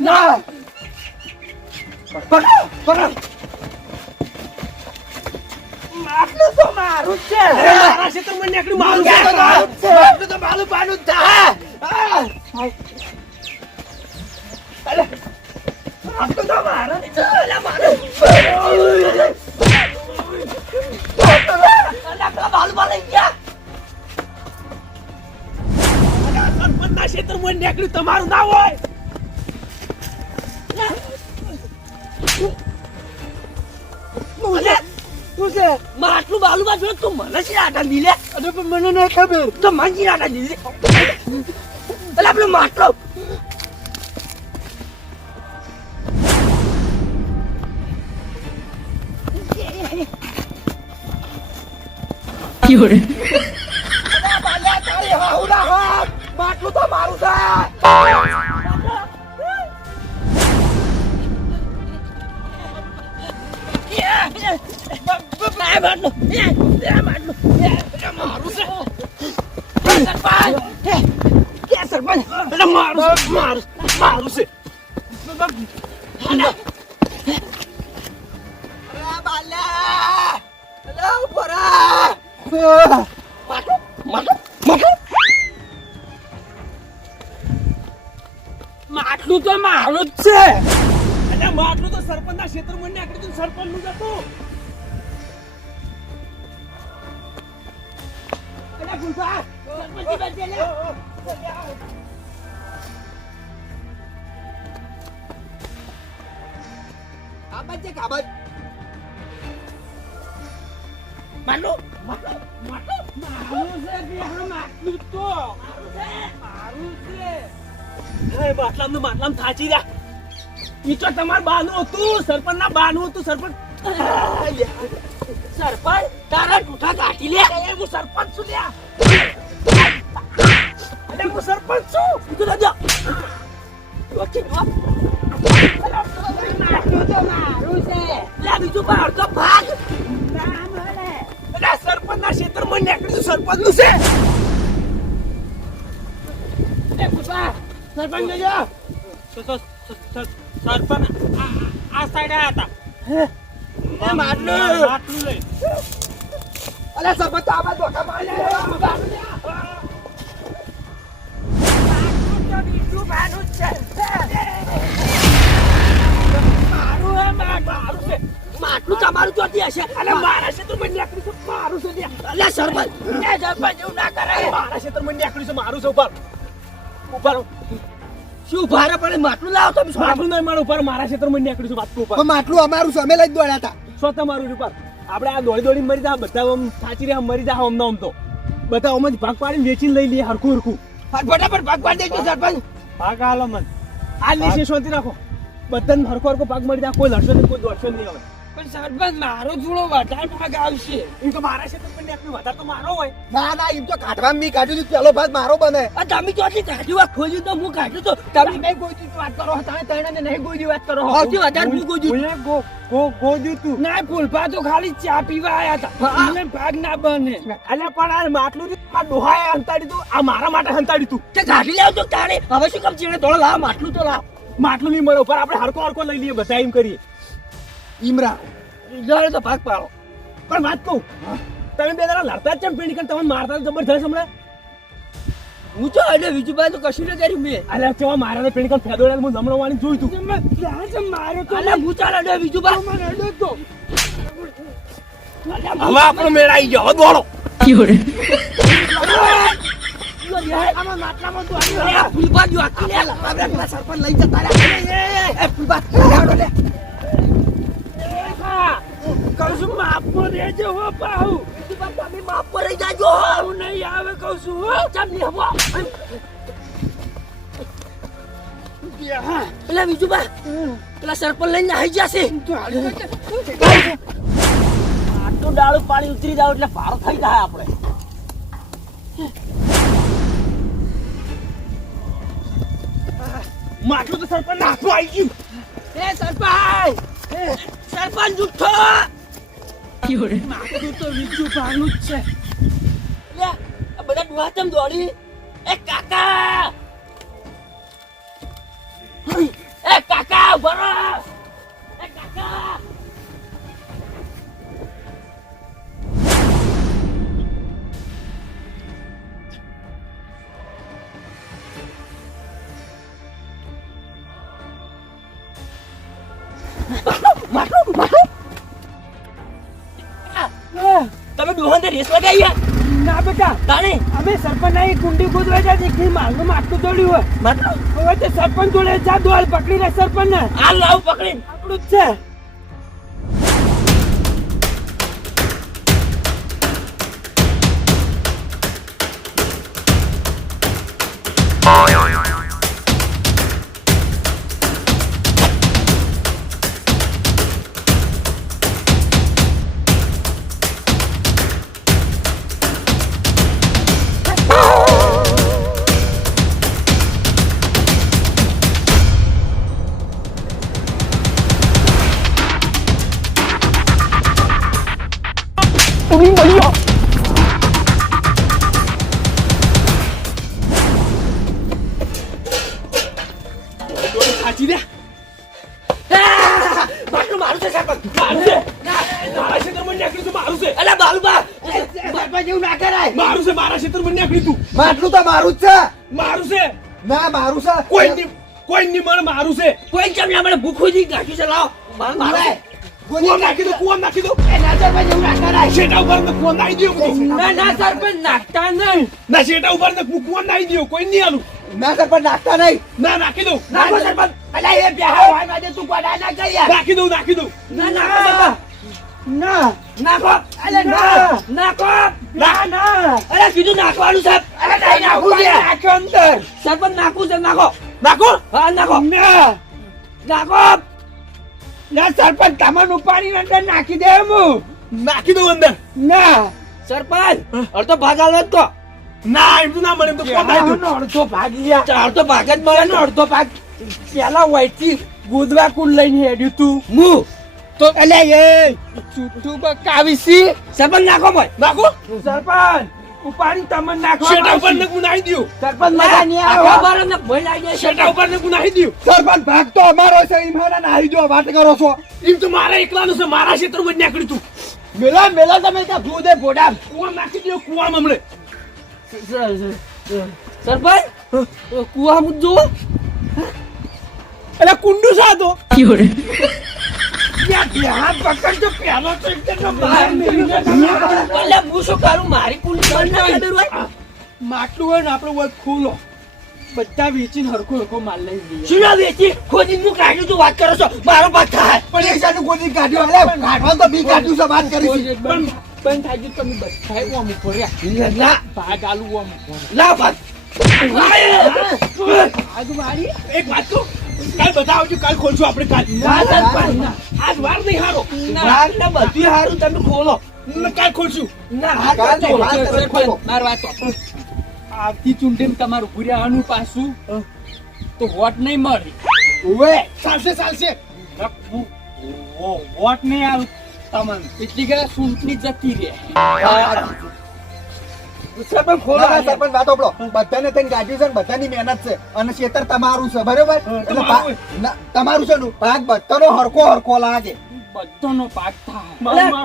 ના પકડ માટલું તો મારું છે મારા ક્ષેત્રમાં નીકળી મારું છે માટલું તો મારું પાનું થાય અલે માટલું તો મારું છે અલે મારું ક્ષેત્રમાં નીકળ્યું તમારું ના હોય માટલું બાલુમાં જો તું મને શી આટા દીલે અરે પણ મને નહીં ખબર તો મને આટા દીલે એટલે આપણું માટલું માટલું તો મારું છે માટલું તો મારું જ છે અને માટલું તો સરપંચના ક્ષેત્રમાં નીકળ્યું સરપંચ નું જતું માટલામ થાચી રહ્યા ઈ તો તમાર બાનું હતું સરપંચ ના બાનું હતું સરપંચ તારા ટૂઠા કાઢી લે હું સરપંચ છું લ્યા અરે હું સરપંચ છું તું રાજા બીજું બહાર તો ભાગ સરપંચ ના ક્ષેત્રમાં નીકળ્યું સરપંચ નું છે સરપંચ જજો સરપંચ આ સાઈડ હતા માટલું લઈ અલે સરપંચ આવા ધોકા મારી માટલું તમારું ચોથી હશે અને મારા ક્ષેત્રમાં નીકળ્યું છે મારું છે અલે સરપંચ એવું ના કરાય મારા ક્ષેત્રમાં નીકળ્યું છે મારું છે ઉપર શું ભારે પડે માટલું લાવો તમે માટલું નહીં મારું ઉપર મારા ક્ષેત્રમાં નીકળ્યું છે માટલું ઉપર માટલું અમારું છે અમે લઈ દોડ્યા હતા શું તમારું ઉપર આપણે આ દોડી મરી જા બધા આમ સાચી રહ્યા મરી જા આમ તો બધા આમ જ ભાગ પાડીને વેચીને લઈ લઈએ હરખું ફટાફટ ભાગ પાડી દેજો સરપંચ ભાગ હાલો મન આ લેશે શાંતિ રાખો બધાને હરખો ભાગ મળી જાય કોઈ લડશો નહીં કોઈ દોડશો નહીં આવે પણ સરપંચ મારો થોડો વધારે ભાગ આવશે એમ તો મારા ક્ષેત્રમાં નીકળ્યું વધારે તો મારો હોય ના એમ તો કાઢવામાં મેં કાઢ્યું હતું પેલો ભાગ મારો બને તમે ચોથી કાઢ્યું વાત ખોજ્યું તો હું કાઢ્યું તો તમે નહીં કોઈ વાત કરો તમે તણે નહીં કોઈ વાત કરો સૌથી વધારે હું ગોજ્યું તું ના ફૂલપા તો ખાલી ચા પીવા આયા હતા મને ભાગ ના બને અલે પણ આ માટલું આ ડોહાએ હંતાડી તું આ મારા માટે હંતાડી તું તે કાઢી લેવ તો તારે હવે શું કામ ચીણે થોડો લાવ માટલું તો લાવ માટલું નહીં મળે ઉપર આપણે હરકો લઈ લઈએ બધા એમ કરીએ ઈમરા જાણે તો ભાગ પાડો પણ વાત કહું તમે બે જણા લડતા જ ચમ પેણી તમે મારતા જબરજસ્ત હમણાં હું તો એટલે બીજું બાજુ કશું ન કર્યું મેં અલે ચવા મારા પેણી ફેદોડા હું જમણવાની જોઈ તું માર્યો તો અલે હું ચાલ અડે બીજું બાજુ મને અડે તો હવે આપણો મેળ આવી ગયો દોડો આમાં માટલામાં તો આવી ફૂલબા જો આખી લે આપણે સરપંચ લઈ જતા એ ફૂલબા લે કહું છું માપમાં રહેજો હો પાહુ તમે માપ પર રહી જાજો હું નહીં આવે કહું છું હો ચાલ નહીં હવો પેલા બીજું બા પેલા સરપંચ લઈને આવી જશે આટલું ડાળું પાણી ઉતરી જાવ એટલે પારો થઈ જાય આપણે માટલું તો સરપંચ નાખવા આવી ગયું એ સરપંચ સરપંચ જુઠ્ઠો માટલું તો બીજું ભાનું જ છે લે આ બધા ડુહા તેમ દોડી એ કાકા એ તમે દોહન રેસ લગાવી ના બેટા તાણે અમે સરપંચ ના કુંડી ગોદવા જાય છે મારું માટલું તોડ્યું હોય માટલું હવે તે સરપંચ જોડે જા દોડ પકડી લે સરપંચ ને આ લાવ પકડી આપણું જ છે માટલું તો મારું જ છે મારું છે ના મારું છે કોઈ ની મને મારું છે કોઈ કેમ ના મને ભૂખો જી ગાઠી છે લાવ મારે કુવા નાખી દો એ ના સરપંચ એવું ના કરાય શેટા ઉપર ને કુવા નાખી દો ના સરપંચ નાખતા નહીં ના શેટા ઉપર ને કુવા નાખી દો કોઈ નહીં આલું ના સરપંચ નાખતા નહીં ના નાખી દો નાખો સરપંચ અલા એ બેહા હોય માજે તું ગોડા ના કરી નાખી દો ના ના નાખો અલે નાખો ના અરે કીધું નાખવાનું સાહેબ અરે નહીં નાખું છે નાખો અંદર સરપંચ નાખું છે નાખો હા નાખો નાખો ના સરપંચ તમારું પાણી અંદર નાખી દે હું નાખી દઉં અંદર ના સરપંચ અડધો ભાગ આલો તો ના એમ તો ના મળે એમ તો અડધો ભાગ અડધો ભાગ જ મળે ને અડધો ભાગ પેલા વાઈથી ગોદવા કુલ લઈને હેડ્યું તું હું તો અલે એ ચૂટું બકાવીસી સરપંચ નાખો ભાઈ નાખો સરપંચ ઉપાડી તમને નાખો શેટા ઉપર ને ગુનાઈ દયો સરપંચ મજા નહીં આવે ખબર ને ભઈ લાઈ દે શેટા ઉપર ને ગુનાઈ દયો સરપંચ ભાગ તો અમારો છે ઈમાના નાહી જો વાત કરો છો એમ તો મારા એકલાનું છે મારા ક્ષેત્રમાં જ નાખ્યું તું મેલા તમે ત્યાં ભૂદે ભોડા કુવા નાખી દયો કુવામાં હમણે સરપંચ કુવા મુજો એટલે કુંડુ સાતો માટલું હોય ને આપડે ખોલો બધા વેચીને હરખો માલ લઈ લઈએ શું વેચી ખોદી હું કાઢ્યું તું વાત કરો છો મારો ભાગ થાય પણ એક સાઈડ ખોદી કાઢ્યો કાઢવા તો બી કાઢ્યું છે વાત કરી બંધ થાય ગયું તમે બધા ઓમ પડ્યા ના ભાગ આલુ ઓમ લા ભાગ એક વાત કહું કાલ બધા આવજો કાલ ખોલશું આપણે કાલ આજ વાર નહીં હારો વાર ને બધું હારું તમે ખોલો કાલ ખોલશું ના માર વાત આવતી ચૂંટણી તમારું ભૂર્યાનું પાછું તો વોટ નહીં મળે ઓવે ચાલશે વોટ નહીં આવ તમને એટલી કે ચૂંટણી જતી રહે સરપંચ ખોલો સરપંચ વાતો આપણો બધાને તને ગાડ્યું છે બધાની મહેનત છે અને ખેતર તમારું છે બરોબર એટલે તમારું છે ભાગ બધાનો હરખો લાગે બધાનો ભાગ થાય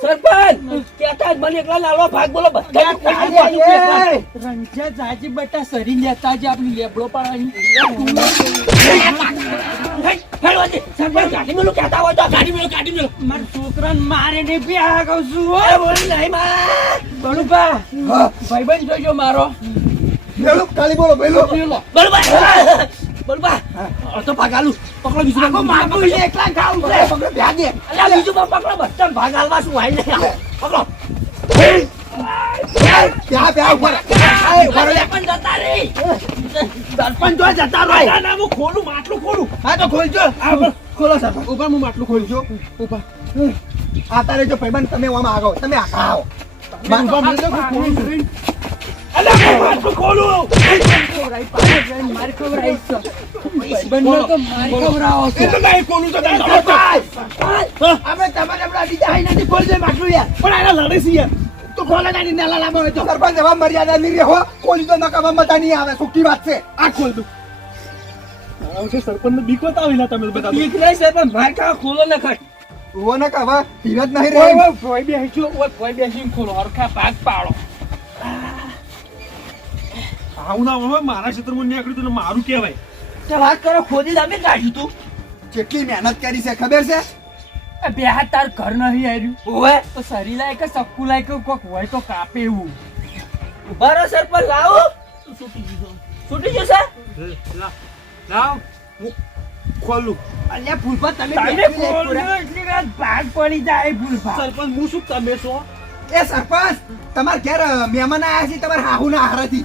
સરપંચ કેતા મને એકલા લાલો ભાગ બોલો બધા રંજા જાજી બટા સરી લેતા જે આપણી લેબડો પાડવાની સરપંચ ગાડી મેલો કેતા હોય તો ગાડી મેલો મારા છોકરાને મારે ને પ્યા કહું છું બોલ નહીં માં બળુપા ભાઈબંધ જોજો મારો બેલો ખાલી બોલો બળુપા તો ભાગાલુ પકડો બીજું માગો એકલા ખાવું છે પકડો ભાગે અલ્યા બીજું પકડો બધા ભાગાલવા શું હોય નહીં પકડો પ્યા ઉપર પણ જતા રે સરપંચ જો જતા રહે ના હું ખોલું માટલું ખોલું હા તો ખોલજો ખોલો સરપંચ ઉપર હું માટલું ખોલજો ઉપર આતા રેજો ભાઈબંધ તમે ઓમાં આગો તમે આવો મર્યાદા નહીં રહો કોલી તો નકામા મતા નહીં આવે સુખી વાત છે આ ખોલ દઉં સરપંચ બીક બતાવી તમે બધા બીક નહીં સરપંચ ભાઈ કા ખોલો ને ખાય વો ના કાવા ધીરજ નહીં રે કોઈ બેહજો કોઈ બેહીન ખોલો હરખા ભાગ પાડો આવું ના હોય મારા ક્ષેત્રમાં નીકળ્યું તો મારું કહેવાય તે વાત કરો ખોદી તમે કાઢ્યું તું કેટલી મહેનત કરી છે ખબર છે? બે હાથ તાર ઘર નહીં આવ્યું ઓવે તો શરીર લાય કે ચક્કુ લાય કે કોક હોય તો કાપે એવું ઉભા રહો સરપંચ લાવો છૂટી જશે લાવ ખોલું અલ્યા ફૂલભા તમે તમે બેઠી લે ખોલજો પૂરા. એટલી રાત ભાગ પડી જાય ફૂલભા સરપંચ હું શું તમે છો એ સરપંચ તમાર ઘેર મહેમાન આયા છે તમારા હાહુના હારાથી.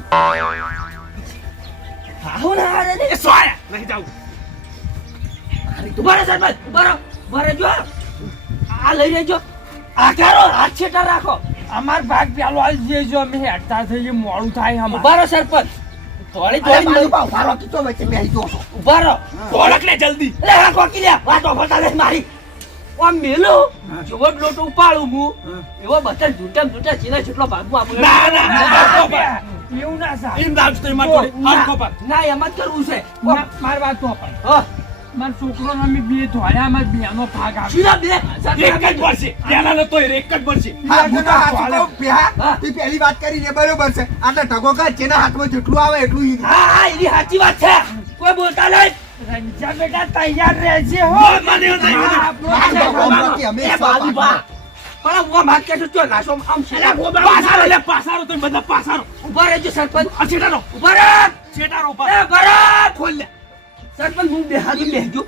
આવો ના હારે ને એ સોયા નહીં જાવ ઉભા રહો સરપંચ ઉભા રહો જો આ લઈ લેજો આ કરો હાથ છેટા રાખો અમાર ભાગ પેલો આલ દેજો અમે હેડતા થઈએ મોડું થાય અમાર ઉભા રહો સરપંચ થોડી અરે થોડી મારું ભાવ ભારો કીધો વચ્ચે બેસી ગયો છો. ઉભા રહો ઓળખ લે જલ્દી અરે હા કોકી લે વાતો ફરતા લે મારી આમ મેલો જેવો લોટો ઉપાડું હું એવો બધા જૂટા ચીના જેટલો ભાગમાં આપું ના એવું ના સાહેબ એમ લાગતું એમાં થોડી હાથ ખોપા ના એમ જ કરવું છે માર વાત તો પણ હા માર છોકરો અમે બે ધોળ્યા માં બેનો ભાગ આવે સીધા બે એક જ વર્ષે પેલા તો એક જ વર્ષે હા, હું તો હાચું કહું, પેહા, હા. તે પહેલી વાત કરી ને બરોબર છે આટલા ઢગો કાઢ, જેના હાથમાં જેટલું આવે એટલું ઈ. હા હા એની સાચી વાત છે કોઈ બોલતા નહીં રંજા બેટા તૈયાર રહેશે હો મને માર બાપા બાકી અમે એ સૌ બાજુ પાછા. પણ હું માર કે તો નાશો આમ છે પાસારો લે પાસારો તો બધા પાસારો ઉભા રહેજો સરપંચ આ છેટાનો ઉભા રહો છેટારો એ બરાબર ખોલ લે સરપંચ હું બેહાડી બેહજો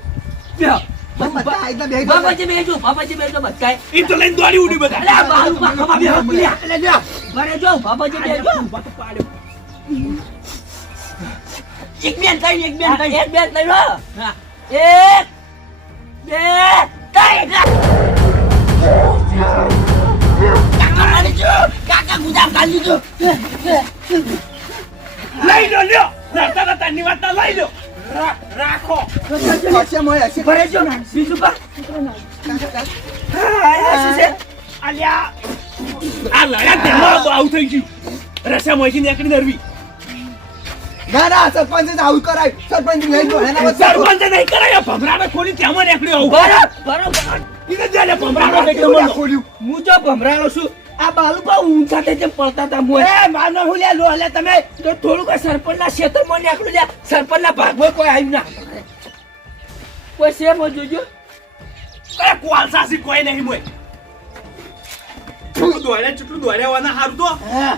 બેહ બધા આઈના બેહી ગયો. બાબાજી બેહજો બચાય એ તો લઈને દોડી ઉડી બધા અલે આ બાજુ ખમા બેહો લે લે બરે જો બાબાજી બેહજો એક બેન તઈ એક બેન તઈ લો હા એક બે તઈ કાકા ગુજામ કાઢી જો લઈ લો લ્યો નડતા નતા વાત ના લઈ લો રાખો હશે મોય, હશે. બરે જો બીજું કા અલ્યા આ લયા તેમાં આવું થઈ ગયું રસા મોઈથી નીકળી નરવી ના ના સરપંચ જ આવું કરાય. સરપંચ લઈ ગયો એના વચ્ચે સરપંચ નહીં કરાય ભમરાને ખોલી ત્યાં નીકળ્યો બરાબર ઈને જાલે ભમરાનો કેવું બેટલો ના ખોલ્યું? હું જો ભમરાળો છું આ બાલુબા ઊંચા તે પડતા હતા મોય એ માનો હું લે લો લે તમે તો થોડું કે સરપંચના ક્ષેત્રમાં નીકળું લે સરપંચના ભાગમાં કોઈ આવ્યું ના કોઈ છે મો જોજો એ કોલસાસી કોઈ નહીં મોય તું દોડ્યા ચૂટલું દોડ્યાવાના હારું તો હા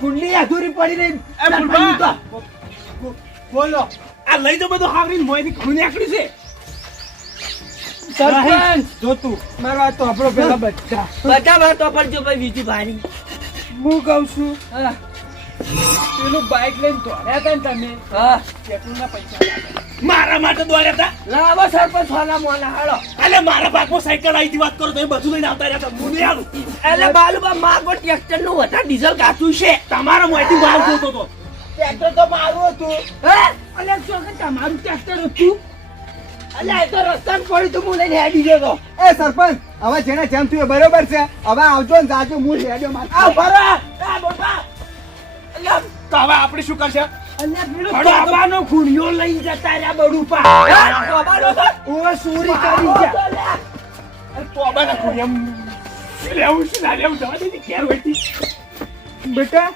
કુંડલી અધૂરી પડી રહી એ ફૂલબા બોલો આ લઈ તો બધું હાવરીને મોયથી ઘણું નીકળ્યું છે સરપંચ જો તું મારો આ તો આપણો પેલા બધા બધા વાતો પડજો ભાઈ બીજું ભારી હું કહું છું હા પેલું બાઇક લઈને દોડ્યા હતા ને તમે હા પેટ્રોલના પૈસા મારા માટે દોડ્યા હતા લાવો સરપંચ વાલા મોના હાલો અલે મારા ભાગમાં સાયકલ આવી વાત કરો તો એ બધું લઈને આવતા રહ્યા હતા હું નહીં આવું એટલે બાલુબા માગો ટ્રેક્ટર નું વધારે ડીઝલ કાચું છે તમારા મોયથી ભાવ જોતો તો ટ્રેક્ટર તો મારું હતું હે અલે શું કે તમારું ટ્રેક્ટર હતું અલે એ તો રસ્તામાં પડ્યું તો હું લઈને હેડી ગયો તો એ સરપંચ હવે જેને જેમ થયું એ બરોબર છે. હવે આવજો ને જાજો, હું હેડ્યો માર. આ ભરા આ બોલવા અલે તો હવે આપણે શું કરશે અલે પેલો બાબાનો ખૂણિયો લઈને જતા રહ્યા બડુપા બાબાનો તો ઓ ચોરી કરી ગયા તો બાબાના ખૂણિયા લેવું શું ના લેવું જવા દે ઘેર હોઈતી બેટા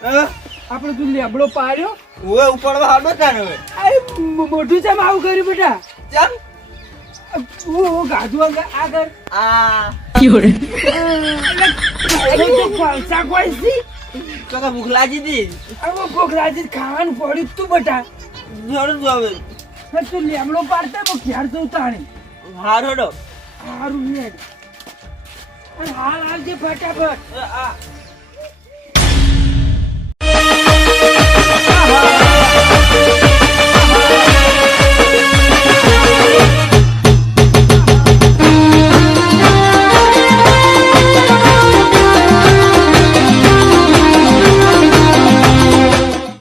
આપણે તું લેબડો પાડ્યો ઓએ ઉપડવા હાડો તારે હવે આ મોઢું ચમ આવું કર્યું બેટા ચમ ઓ ગાધું આગળ આ ફાલસા કોઈ સી તો કે ભૂખ લાગી હતી હવે કોકરાજી ખાવાનું પડ્યું તું બેટા જોડું જો હવે ને તું લેબડો પાડતા હું ઘેર જઉં તાણી હારોડો હારું હેડ અને હાલ આવજે ફટાફટ આ